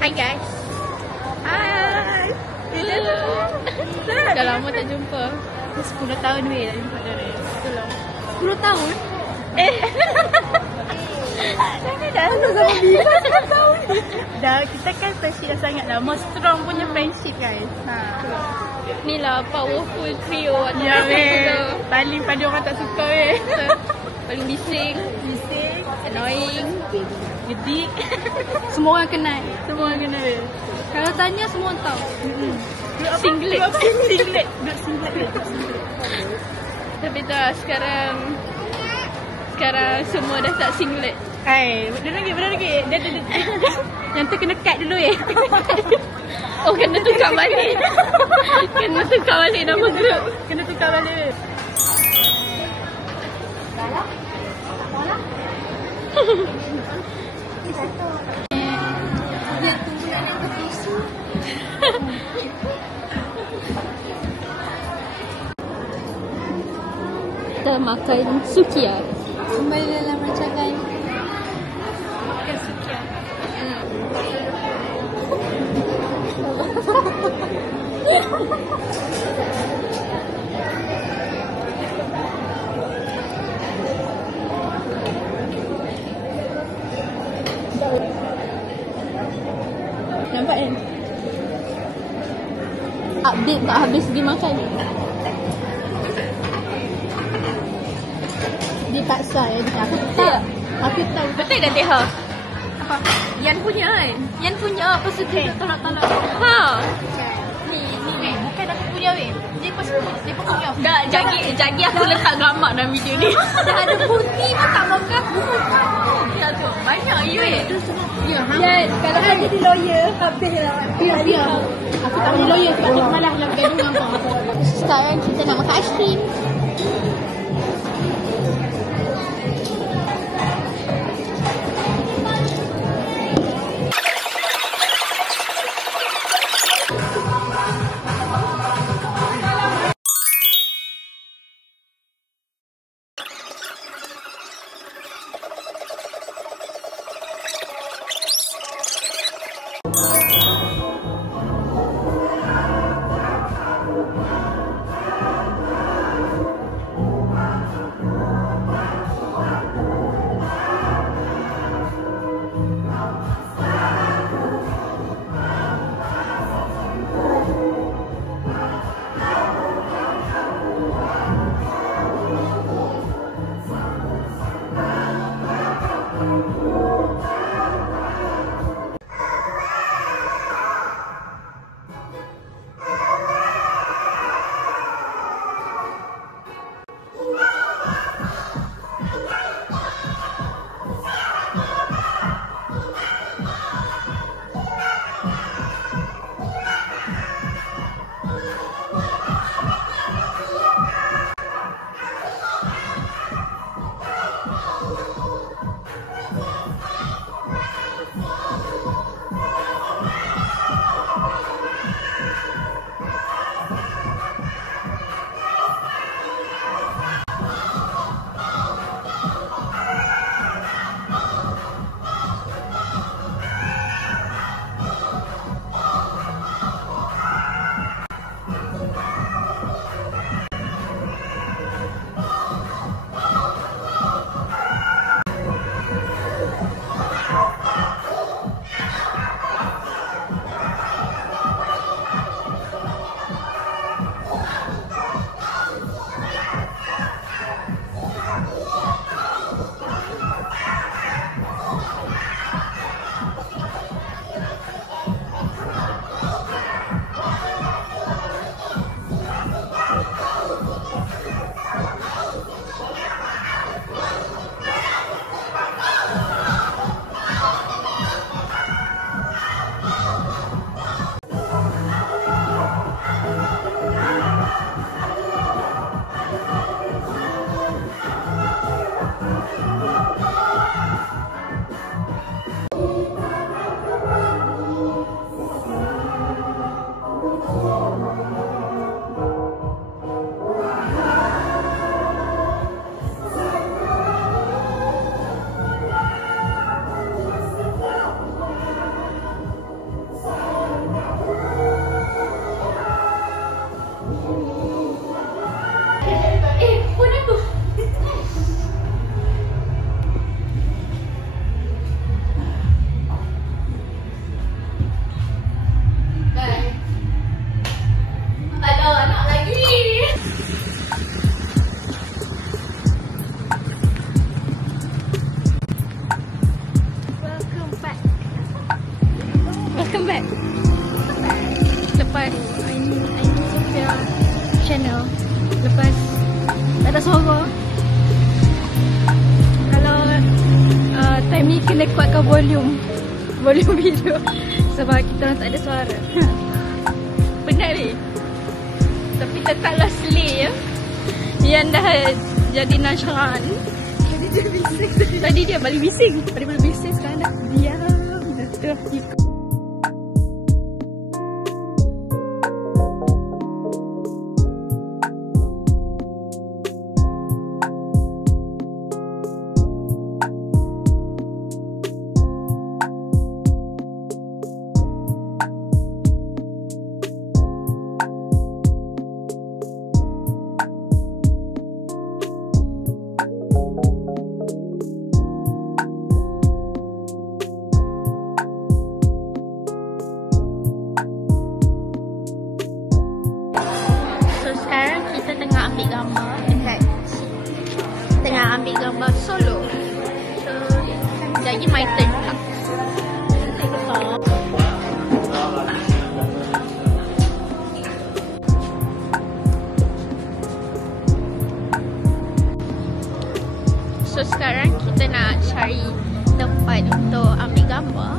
Hai guys. Hai. Dah lama tak jumpa. 10 tahun weh tak jumpa dia. Betul lah. 10 tahun? Dah sama Bila 10 tahun. Dah kita kan friendship dah sangat lama. Strong punya friendship guys. Ni lah powerful trio. Ya weh. Paling pada orang tak suka weh. Paling bising, annoying, gedik. semua orang kenal. Semua orang kenal weh. Kalau tanya semua orang tahu. Singlet. Singlet. Tapi dah sekarang semua dah tak singlet. Hai, benar lagi. Dia. Yang tu kena cut dulu Oh, kena tukar balik. Kena tukar balik nama grup. Kena tukar balik. Kita makan sukia. Kembali dalam rancangan makan sukia. Nampak kan? Update tak habis pergi makan. Dipaksa aku tak. Aku tahu. Betul dah Teha? Apa? Yan punya kan? Yan punya apa suka tolak-tolak. Ha. Ni bukan aku punya weh. Dia pun punya. Dah jagi aku letak gambar dalam video ni. Dah ada putih pun tak makan. Ya tu. Banyak you Itu semua. Ya, kalau kan jadi lawyer habis lah. Biar. Aku tak boleh lawyer sebab aku malas nak gaduh dengan kau. sekarang kita nak makan aiskrim. Welcome back. Lepas Aini Sophia channel. Lepas tak ada suara. Kalau time ni kena kuatkan volume video. Sebab kita orang tak ada suara. Penat ni. Tapi tetaplah slay ya. Yang dah jadi nasyran. Tadi dia balik bising. Daripada bising sekarang dah diam. Dah ambil gambar dekat tengah ambil gambar solo. So jadi my turn pula. So sekarang kita nak cari tempat untuk ambil gambar.